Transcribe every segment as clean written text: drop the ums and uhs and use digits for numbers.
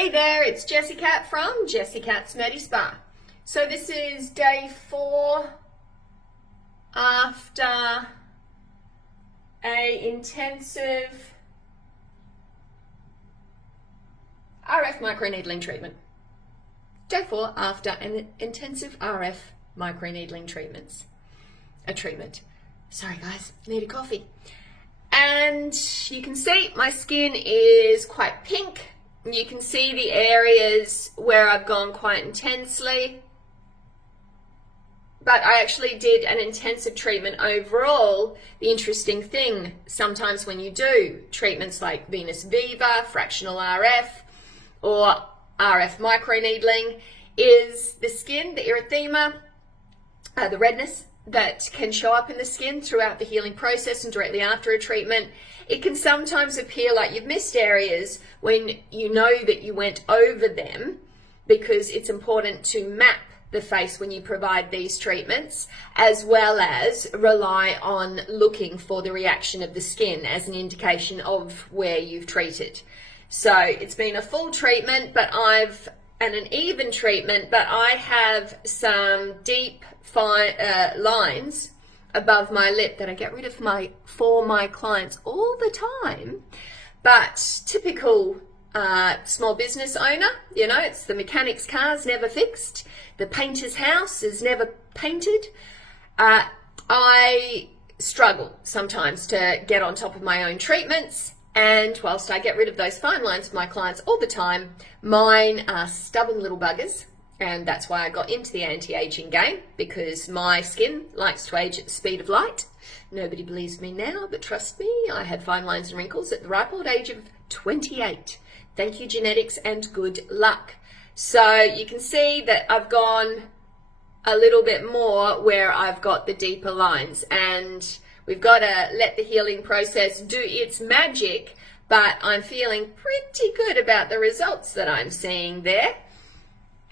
Hey there, it's Jessicat from Jessicat's Medi-Spa. So this is day 4 after a intensive RF microneedling treatment. Day 4 after an intensive RF microneedling treatment. Sorry guys, need a coffee. And you can see my skin is quite pink. You can see the areas where I've gone quite intensely. But I actually did an intensive treatment overall. The interesting thing, sometimes when you do treatments like Venus Viva, fractional RF, or RF microneedling, is the skin, the erythema, the redness that can show up in the skin throughout the healing process and directly after a treatment. It can sometimes appear like you've missed areas when you know that you went over them, because it's important to map the face when you provide these treatments, as well as rely on looking for the reaction of the skin as an indication of where you've treated. So it's been a full treatment, and an even treatment, but I have some deep fine lines above my lip that I get rid of for my clients all the time. But typical small business owner, you know, it's the mechanic's car's never fixed, the painter's house is never painted. I struggle sometimes to get on top of my own treatments. And whilst I get rid of those fine lines for my clients all the time, mine are stubborn little buggers. And that's why I got into the anti-aging game, because my skin likes to age at the speed of light. Nobody believes me now, but trust me, I had fine lines and wrinkles at the ripe old age of 28. Thank you, genetics, and good luck. So you can see that I've gone a little bit more where I've got the deeper lines, and we've got to let the healing process do its magic, but I'm feeling pretty good about the results that I'm seeing there.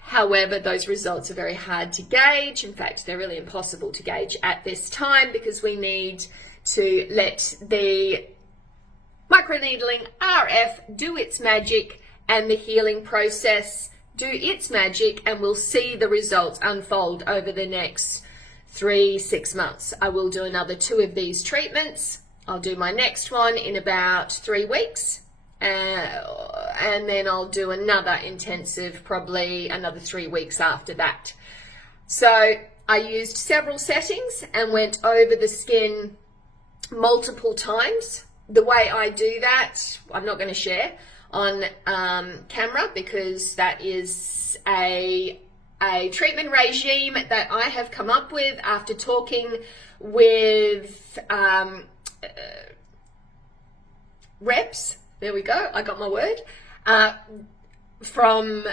However, those results are very hard to gauge. In fact, they're really impossible to gauge at this time, because we need to let the microneedling RF do its magic and the healing process do its magic, and we'll see the results unfold over the next 3-6 months. I will do another 2 of these treatments. I'll do my next one in about 3 weeks. And then I'll do another intensive, probably another 3 weeks after that. So I used several settings and went over the skin multiple times. The way I do that, I'm not going to share on camera, because that is a treatment regime that I have come up with after talking with reps. There we go, I got my word. From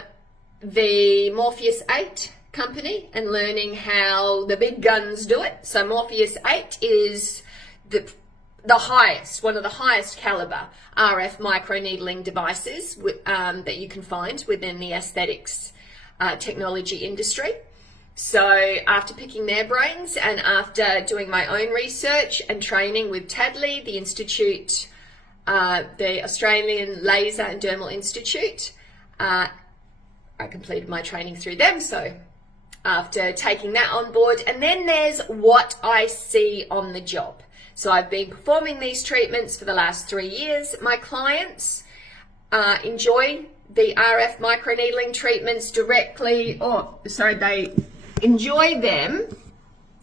the Morpheus 8 company, and learning how the big guns do it. So Morpheus 8 is the highest, one of the highest caliber RF microneedling devices that you can find within the aesthetics technology industry. So after picking their brains, and after doing my own research and training with TADLI, the Institute, the Australian Laser and Dermal Institute, I completed my training through them. So after taking that on board, and then there's what I see on the job. So I've been performing these treatments for the last 3 years. My clients enjoy the RF microneedling treatments directly, they enjoy them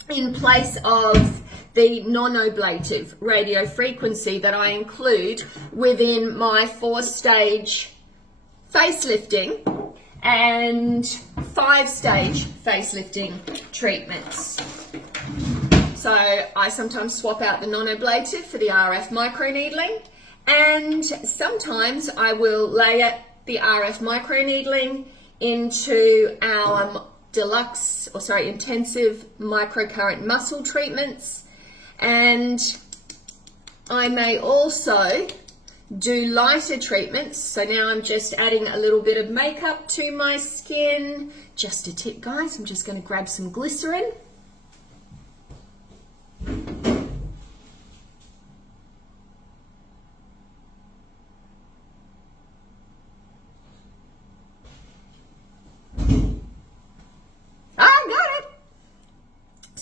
in place of the non-ablative radio frequency that I include within my 4-stage facelifting and 5-stage facelifting treatments. So I sometimes swap out the non-ablative for the RF microneedling, and sometimes I will layer the RF microneedling into our intensive microcurrent muscle treatments. And I may also do lighter treatments. So now I'm just adding a little bit of makeup to my skin. Just a tip, guys, I'm just going to grab some glycerin.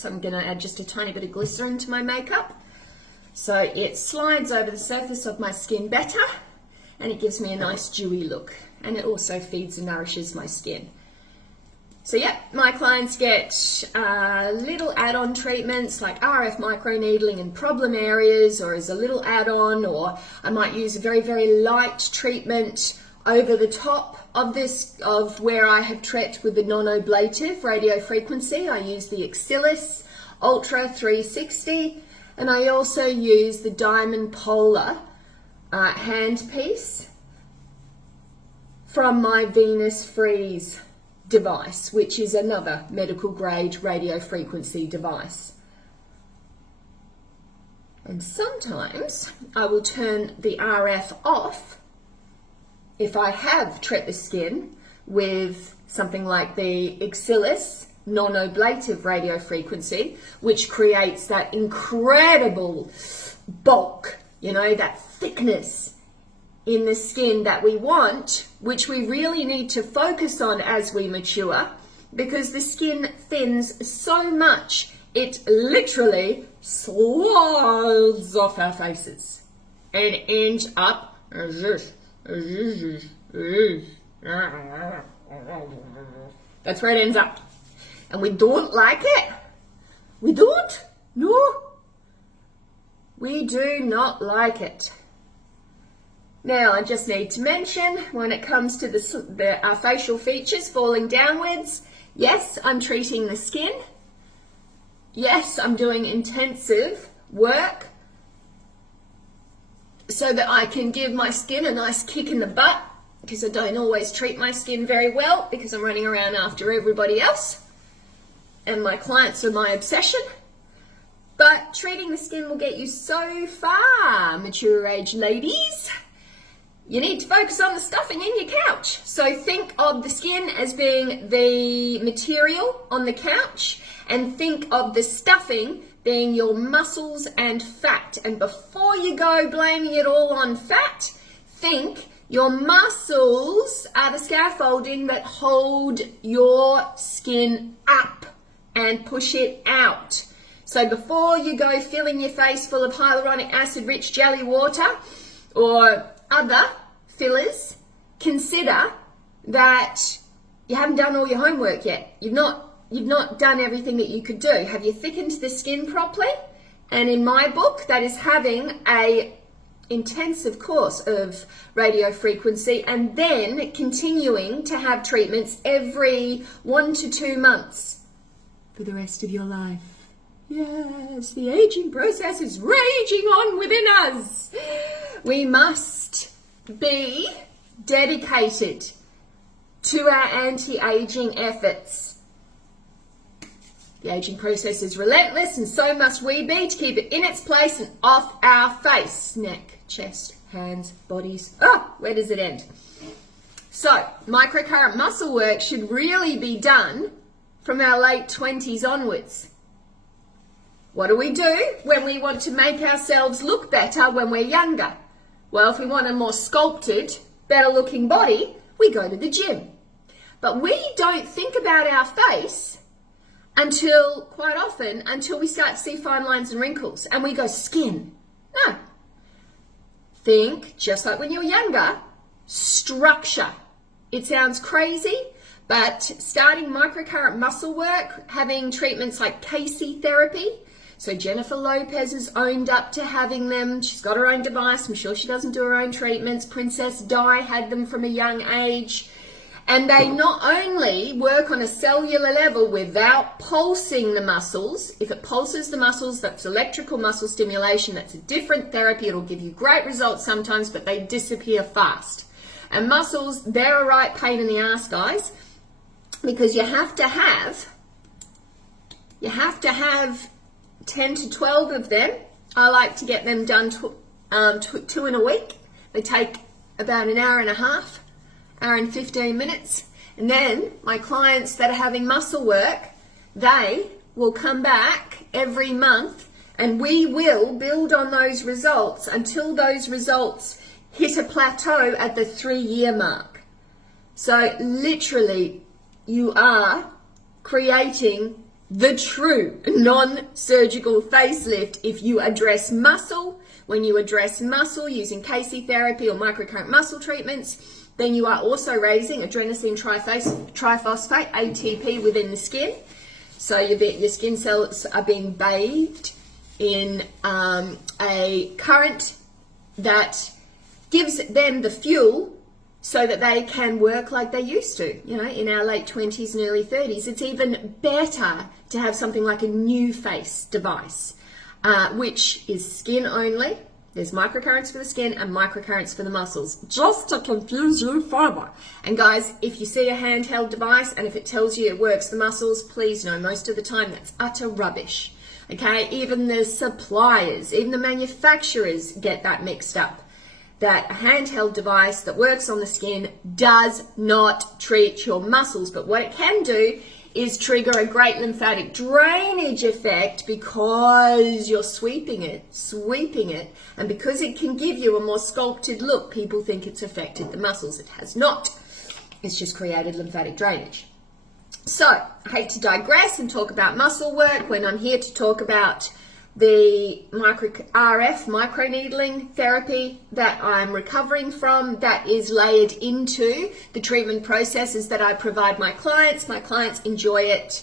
So I'm going to add just a tiny bit of glycerin to my makeup. So it slides over the surface of my skin better, and it gives me a nice dewy look. And it also feeds and nourishes my skin. So yeah, my clients get little add-on treatments like RF microneedling in problem areas, or as a little add-on, or I might use a very, very light treatment over the top of this, of where I have treated with the non-ablative radio frequency. I use the Axilis Ultra 360, and I also use the Diamond Polar handpiece from my Venus Freeze device, which is another medical grade radio frequency device. And sometimes I will turn the RF off if I have treated the skin with something like the Axilis non-ablative radio frequency, which creates that incredible bulk, you know, that thickness in the skin that we want, which we really need to focus on as we mature, because the skin thins so much it literally slides off our faces and ends up as this. That's where it ends up, and we don't like it. We don't. No, we do not like it. Now, I just need to mention, when it comes to our facial features falling downwards, yes, I'm treating the skin. Yes, I'm doing intensive work so that I can give my skin a nice kick in the butt, because I don't always treat my skin very well because I'm running around after everybody else, and my clients are my obsession. But treating the skin will get you so far, mature age ladies. You need to focus on the stuffing in your couch. So think of the skin as being the material on the couch, and think of the stuffing being your muscles and fat. And before you go blaming it all on fat, think your muscles are the scaffolding that hold your skin up and push it out. So before you go filling your face full of hyaluronic acid rich jelly water or other fillers, consider that you haven't done all your homework yet. You've not done everything that you could do. Have you thickened the skin properly? And in my book, that is having a intensive course of radio frequency and then continuing to have treatments every 1 to 2 months for the rest of your life. Yes, the aging process is raging on within us. We must be dedicated to our anti-aging efforts. The aging process is relentless, and so must we be to keep it in its place and off our face. Neck, chest, hands, bodies. Oh, where does it end? So, microcurrent muscle work should really be done from our late 20s onwards. What do we do when we want to make ourselves look better when we're younger? Well, if we want a more sculpted, better looking body, we go to the gym. But we don't think about our face quite often until we start to see fine lines and wrinkles, and we go, skin. No. Think, just like when you're younger, structure. It sounds crazy, but starting microcurrent muscle work, having treatments like KC therapy. So Jennifer Lopez has owned up to having them. She's got her own device. I'm sure she doesn't do her own treatments. Princess Di had them from a young age. And they not only work on a cellular level without pulsing the muscles. If it pulses the muscles, that's electrical muscle stimulation. That's a different therapy. It'll give you great results sometimes, but they disappear fast. And muscles, they're a right pain in the ass, guys, because you have to have 10 to 12 of them. I like to get them done 2 in a week. They take about an hour and a half, hour and 15 minutes. And then my clients that are having muscle work, they will come back every month, and we will build on those results until those results hit a plateau at the 3-year mark. So literally you are creating the true non-surgical facelift. If you address muscle, when you address muscle using KC therapy or microcurrent muscle treatments, then you are also raising adenosine triphosphate, ATP, within the skin. So your skin cells are being bathed in a current that gives them the fuel so that they can work like they used to, you know, in our late 20s and early 30s. It's even better to have something like a new face device, which is skin only. There's microcurrents for the skin and microcurrents for the muscles, just to confuse you further. And guys, if you see a handheld device and if it tells you it works the muscles, please know most of the time that's utter rubbish. Okay, even the suppliers, even the manufacturers get that mixed up. That a handheld device that works on the skin does not treat your muscles, but what it can do is trigger a great lymphatic drainage effect because you're sweeping it, and because it can give you a more sculpted look, people think it's affected the muscles. It has not. It's just created lymphatic drainage. So, I hate to digress and talk about muscle work when I'm here to talk about the RF microneedling therapy that I'm recovering from, that is layered into the treatment processes that I provide my clients. My clients enjoy it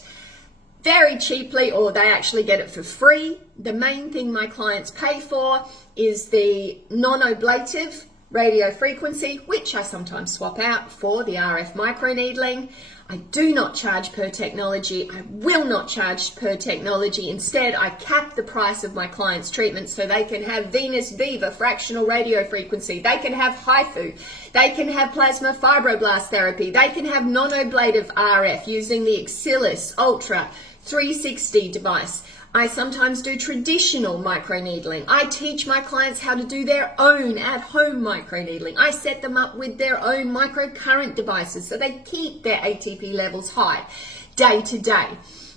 very cheaply, or they actually get it for free. The main thing my clients pay for is the non-ablative radio frequency, which I sometimes swap out for the RF microneedling. I do not charge per technology. I will not charge per technology. Instead, I cap the price of my clients' treatments so they can have Venus Viva fractional radio frequency. They can have HIFU. They can have plasma fibroblast therapy. They can have non-ablative RF using the Axillis Ultra 360 device. I sometimes do traditional microneedling. I teach my clients how to do their own at-home microneedling. I set them up with their own microcurrent devices so they keep their ATP levels high day to day.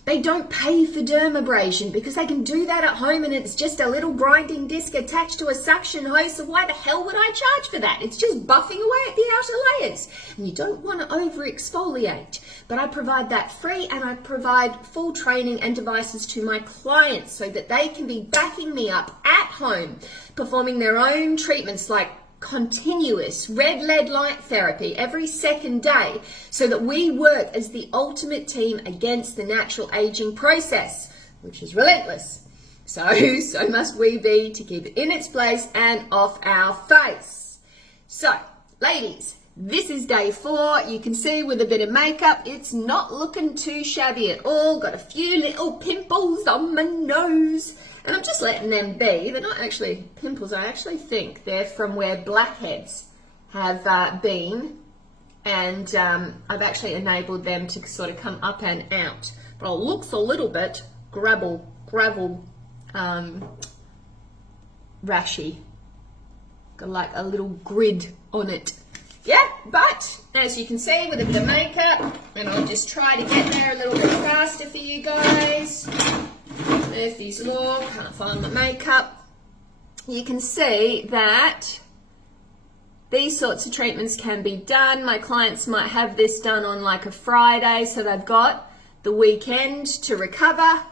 They don't pay for dermabrasion because they can do that at home and it's just a little grinding disc attached to a suction hose. So why the hell would I charge for that? It's just buffing away at the outer layers. And you don't want to over exfoliate. But I provide that free, and I provide full training and devices to my clients so that they can be backing me up at home, performing their own treatments like continuous red lead light therapy every second day, so that we work as the ultimate team against the natural aging process, which is relentless. So must we be to keep it in its place and off our face. So, ladies, this is day 4. You can see with a bit of makeup, it's not looking too shabby at all. Got a few little pimples on my nose. And I'm just letting them be. They're not actually pimples. I actually think they're from where blackheads have been. And I've actually enabled them to sort of come up and out. But it looks a little bit gravel rashy. Got like a little grid on it. Yeah, but as you can see with a bit of makeup, and I'll just try to get there a little bit faster for you guys. Murphy's Law, can't find my makeup. You can see that these sorts of treatments can be done. My clients might have this done on like a Friday, so they've got the weekend to recover.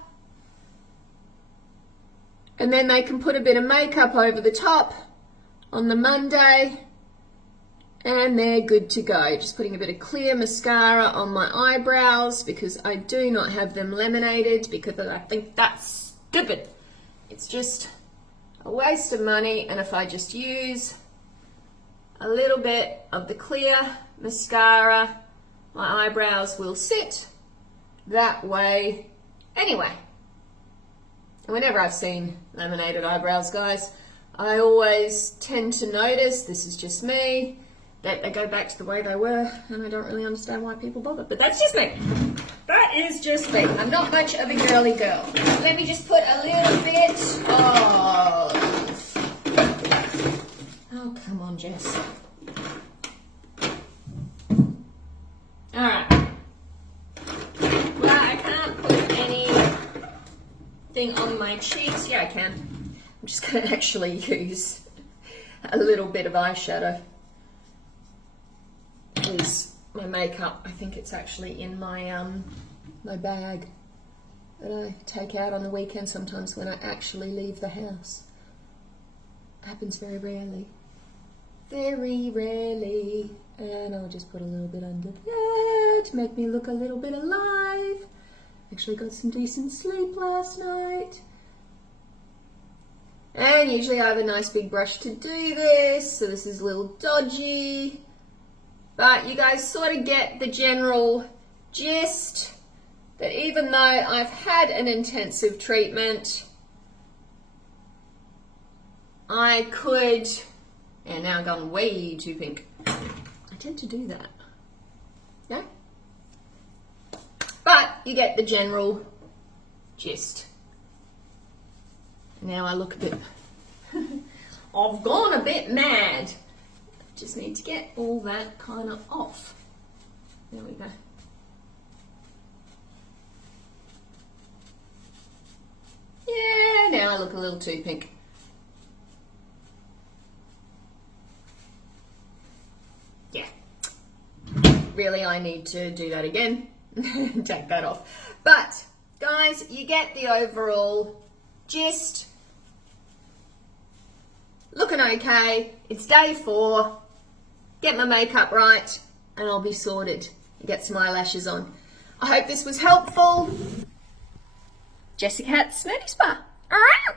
And then they can put a bit of makeup over the top on the Monday, and they're good to go. Just putting a bit of clear mascara on my eyebrows because I do not have them laminated because I think that's stupid. It's just a waste of money, and if I just use a little bit of the clear mascara, my eyebrows will sit that way anyway. And whenever I've seen laminated eyebrows, guys, I always tend to notice, this is just me, that they go back to the way they were, and I don't really understand why people bother. But that's just me. That is just me. I'm not much of a girly girl. Let me just put a little bit of... Oh, come on, Jess. Alright. Well, I can't put anything on my cheeks. Yeah, I can. I'm just going to actually use a little bit of eyeshadow. Is my makeup. I think it's actually in my my bag. that I take out on the weekend sometimes when I actually leave the house. Happens very rarely. Very rarely. And I'll just put a little bit under there to make me look a little bit alive. Actually got some decent sleep last night. And usually I have a nice big brush to do this, so this is a little dodgy. But you guys sort of get the general gist that even though I've had an intensive treatment, I could, and now I've gone way too pink. I tend to do that. No? But you get the general gist. Now I look a bit, I've gone a bit mad. Just need to get all that kind of off. There we go. Yeah, now I look a little too pink. Yeah. Really, I need to do that again. Take that off. But, guys, you get the overall gist. Looking okay. It's day 4. Get my makeup right and I'll be sorted and get some eyelashes on. I hope this was helpful. Jessicat's Medi-Spa. All right.